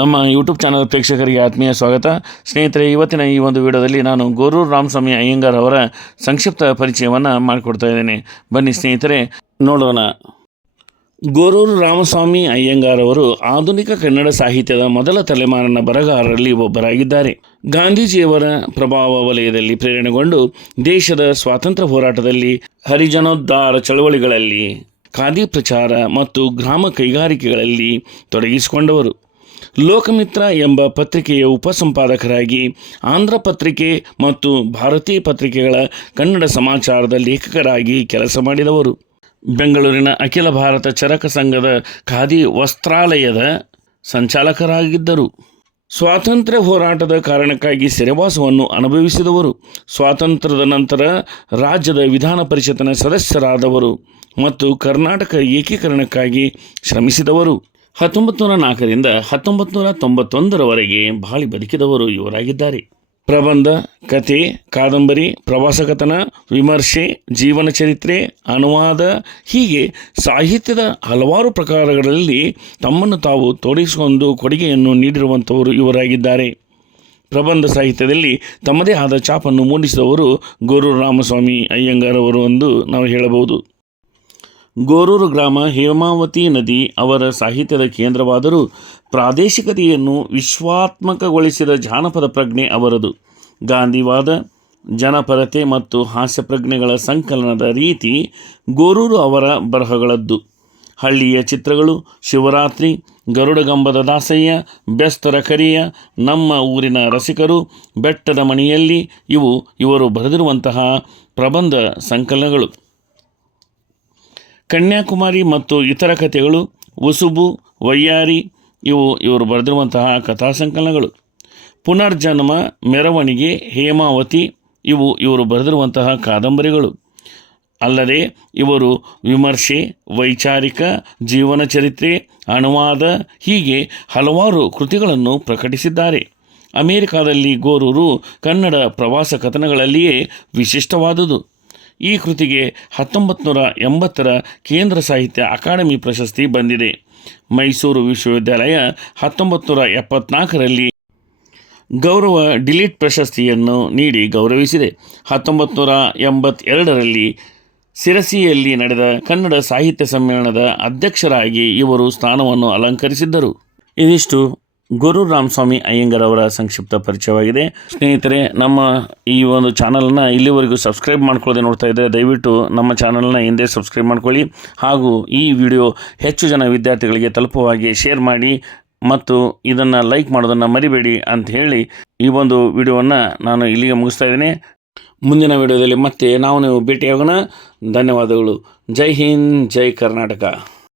ನಮ್ಮ YouTube channel ಪ್ರೇಕ್ಷಕರಿಗೆ ಆತ್ಮೀಯ ಸ್ವಾಗತ. ಸ್ನೇಹಿತರೆ, ಇವತ್ತಿನ ಈ ಒಂದು ವಿಡಿಯೋದಲ್ಲಿ ನಾನು ಗೋರೂರು ರಾಮಸ್ವಾಮಿ ಅಯ್ಯಂಗಾರ್ ಅವರ ಸಂಕ್ಷಿಪ್ತ ಪರಿಚಯವನ್ನು ಮಾಡಿಕೊಡ್ತಾ ಇದ್ದೇನೆ. ಬನ್ನಿ ಸ್ನೇಹಿತರೆ, ನೋಡೋಣ. ಗೋರೂರು ರಾಮಸ್ವಾಮಿ ಅಯ್ಯಂಗಾರ್ ಅವರು ಆಧುನಿಕ ಕನ್ನಡ ಸಾಹಿತ್ಯದ ಮೊದಲ ತಲೆಮಾರಿನ ಬರಹಗಾರರಲ್ಲಿ ಒಬ್ಬರಾಗಿದ್ದಾರೆ. ಗಾಂಧೀಜಿಯವರ ಪ್ರಭಾವ ವಲಯದಲ್ಲಿ ಪ್ರೇರಣೆಗೊಂಡು ದೇಶದ ಸ್ವಾತಂತ್ರ್ಯ ಹೋರಾಟದಲ್ಲಿ ಹರಿಜನೋದ್ಧಾರ ಚಳವಳಿಗಳಲ್ಲಿ, ಖಾದಿ ಪ್ರಚಾರ ಮತ್ತು ಗ್ರಾಮ ಕೈಗಾರಿಕೆಗಳಲ್ಲಿ ತೊಡಗಿಸಿಕೊಂಡವರು. ಲೋಕಮಿತ್ರ ಎಂಬ ಪತ್ರಿಕೆಯ ಉಪಸಂಪಾದಕರಾಗಿ ಆಂಧ್ರ ಪತ್ರಿಕೆ ಮತ್ತು ಭಾರತೀಯ ಪತ್ರಿಕೆಗಳ ಕನ್ನಡ ಸಮಾಚಾರದ ಲೇಖಕರಾಗಿ ಕೆಲಸ ಮಾಡಿದವರು. ಬೆಂಗಳೂರಿನ ಅಖಿಲ ಭಾರತ ಚರಕ ಸಂಘದ ಖಾದಿ ವಸ್ತ್ರಾಲಯದ ಸಂಚಾಲಕರಾಗಿದ್ದರು. ಸ್ವಾತಂತ್ರ್ಯ ಹೋರಾಟದ ಕಾರಣಕ್ಕಾಗಿ ಸೆರೆವಾಸವನ್ನು ಅನುಭವಿಸಿದವರು. ಸ್ವಾತಂತ್ರ್ಯದ ನಂತರ ರಾಜ್ಯದ ವಿಧಾನ ಪರಿಷತ್ತಿನ ಸದಸ್ಯರಾದವರು ಮತ್ತು ಕರ್ನಾಟಕ ಏಕೀಕರಣಕ್ಕಾಗಿ ಶ್ರಮಿಸಿದವರು. ಹತ್ತೊಂಬತ್ತು ನೂರ ನಾಲ್ಕರಿಂದ ಹತ್ತೊಂಬತ್ತು ನೂರ ತೊಂಬತ್ತೊಂದರವರೆಗೆ ಬಾಳಿ ಬದುಕಿದವರು ಇವರಾಗಿದ್ದಾರೆ. ಪ್ರಬಂಧ ಕತೆ ಕಾದಂಬರಿ, ಪ್ರವಾಸಕಥನ, ವಿಮರ್ಶೆ, ಜೀವನ ಚರಿತ್ರೆ, ಅನುವಾದ ಹೀಗೆ ಸಾಹಿತ್ಯದ ಹಲವಾರು ಪ್ರಕಾರಗಳಲ್ಲಿ ತಮ್ಮನ್ನು ತಾವು ತೊಡಗಿಸಿಕೊಂಡು ಕೊಡುಗೆಯನ್ನು ನೀಡಿರುವಂಥವರು ಇವರಾಗಿದ್ದಾರೆ. ಪ್ರಬಂಧ ಸಾಹಿತ್ಯದಲ್ಲಿ ತಮ್ಮದೇ ಆದ ಛಾಪನ್ನು ಮೂಡಿಸಿದವರು ಗುರು ರಾಮಸ್ವಾಮಿ ಅಯ್ಯಂಗಾರವರು ಎಂದು ನಾವು ಹೇಳಬಹುದು. ಗೋರೂರು ಗ್ರಾಮ ಹೇಮಾವತಿ ನದಿ ಅವರ ಸಾಹಿತ್ಯದ ಕೇಂದ್ರವಾದರೂ ಪ್ರಾದೇಶಿಕತೆಯನ್ನು ವಿಶ್ವಾತ್ಮಕಗೊಳಿಸಿದ ಜಾನಪದ ಪ್ರಜ್ಞೆ ಅವರದು. ಗಾಂಧಿವಾದ, ಜನಪರತೆ ಮತ್ತು ಹಾಸ್ಯಪ್ರಜ್ಞೆಗಳ ಸಂಕಲನದ ರೀತಿ ಗೋರೂರು ಅವರ ಬರಹಗಳದ್ದು. ಹಳ್ಳಿಯ ಚಿತ್ರಗಳು ಶಿವರಾತ್ರಿ, ಗರುಡಗಂಬದ ದಾಸಯ್ಯ, ಬೆಸ್ತರ ಕರಿಯ, ನಮ್ಮ ಊರಿನ ರಸಿಕರು, ಬೆಟ್ಟದ ಮಣಿಯಲ್ಲಿ ಇವು, ಇವರು ಬರೆದಿರುವಂತಹ ಪ್ರಬಂಧ ಸಂಕಲನಗಳು. ಕನ್ಯಾಕುಮಾರಿ ಮತ್ತು ಇತರ ಕಥೆಗಳು ಉಸುಬು ವಯ್ಯಾರಿ, ಇವು ಇವರು ಬರೆದಿರುವಂತಹ ಕಥಾ ಸಂಕಲನಗಳು ಪುನರ್ಜನ್ಮ, ಮೆರವಣಿಗೆ, ಹೇಮಾವತಿ, ಇವು ಇವರು ಬರೆದಿರುವಂತಹ ಕಾದಂಬರಿಗಳು. ಅಲ್ಲದೆ ಇವರು ವಿಮರ್ಶೆ, ವೈಚಾರಿಕ, ಜೀವನ ಚರಿತ್ರೆ, ಅನುವಾದ, ಹೀಗೆ ಹಲವಾರು ಕೃತಿಗಳನ್ನು ಪ್ರಕಟಿಸಿದ್ದಾರೆ. ಅಮೆರಿಕಾದಲ್ಲಿ ಗೋರೂರು ಕನ್ನಡ ಪ್ರವಾಸ ಕಥನಗಳಲ್ಲಿಯೇ ವಿಶಿಷ್ಟವಾದುದು. ಈ ಕೃತಿಗೆ ಹತ್ತೊಂಬತ್ತು ನೂರ ಎಂಬತ್ತರ ಕೇಂದ್ರ ಸಾಹಿತ್ಯ ಅಕಾಡೆಮಿ ಪ್ರಶಸ್ತಿ ಬಂದಿದೆ. ಮೈಸೂರು ವಿಶ್ವವಿದ್ಯಾಲಯ ಹತ್ತೊಂಬತ್ತು ನೂರ ಎಪ್ಪತ್ನಾಲ್ಕರಲ್ಲಿ ಗೌರವ ಡಿಲೀಟ್ ಪ್ರಶಸ್ತಿಯನ್ನು ನೀಡಿ ಗೌರವಿಸಿದೆ. ಹತ್ತೊಂಬತ್ತು ನೂರ ಎಂಬತ್ತೆರಡರಲ್ಲಿ ಸಿರಸಿಯಲ್ಲಿ ನಡೆದ ಕನ್ನಡ ಸಾಹಿತ್ಯ ಸಮ್ಮೇಳನದ ಅಧ್ಯಕ್ಷರಾಗಿ ಇವರು ಸ್ಥಾನವನ್ನು ಅಲಂಕರಿಸಿದ್ದರು. ಇದಿಷ್ಟು. ಗುರು ರಾಮಸ್ವಾಮಿ ಅಯ್ಯಂಗರ್ ಅವರ ಸಂಕ್ಷಿಪ್ತ ಪರಿಚಯವಾಗಿದೆ. ಸ್ನೇಹಿತರೆ, ನಮ್ಮ ಈ ಒಂದು ಚಾನಲ್ನ ಇಲ್ಲಿವರೆಗೂ ಸಬ್ಸ್ಕ್ರೈಬ್ ಮಾಡ್ಕೊಳ್ಳದೆ ನೋಡ್ತಾ ಇದ್ದರೆ ದಯವಿಟ್ಟು ನಮ್ಮ ಚಾನಲ್ನ ಹಿಂದೆ ಸಬ್ಸ್ಕ್ರೈಬ್ ಮಾಡ್ಕೊಳ್ಳಿ. ಹಾಗೂ ಈ ವಿಡಿಯೋ ಹೆಚ್ಚು ಜನ ವಿದ್ಯಾರ್ಥಿಗಳಿಗೆ ತಲುಪುವಾಗಿ ಶೇರ್ ಮಾಡಿ ಮತ್ತು ಇದನ್ನು ಲೈಕ್ ಮಾಡೋದನ್ನು ಮರಿಬೇಡಿ ಅಂತ ಹೇಳಿ ಈ ಒಂದು ವಿಡಿಯೋವನ್ನು ನಾನು ಇಲ್ಲಿಗೆ ಮುಗಿಸ್ತಾ ಇದ್ದೀನಿ. ಮುಂದಿನ ವಿಡಿಯೋದಲ್ಲಿ ಮತ್ತೆ ನಾವು ನೀವು ಭೇಟಿಯಾಗೋಣ. ಧನ್ಯವಾದಗಳು. ಜೈ ಹಿಂದ್, ಜೈ ಕರ್ನಾಟಕ.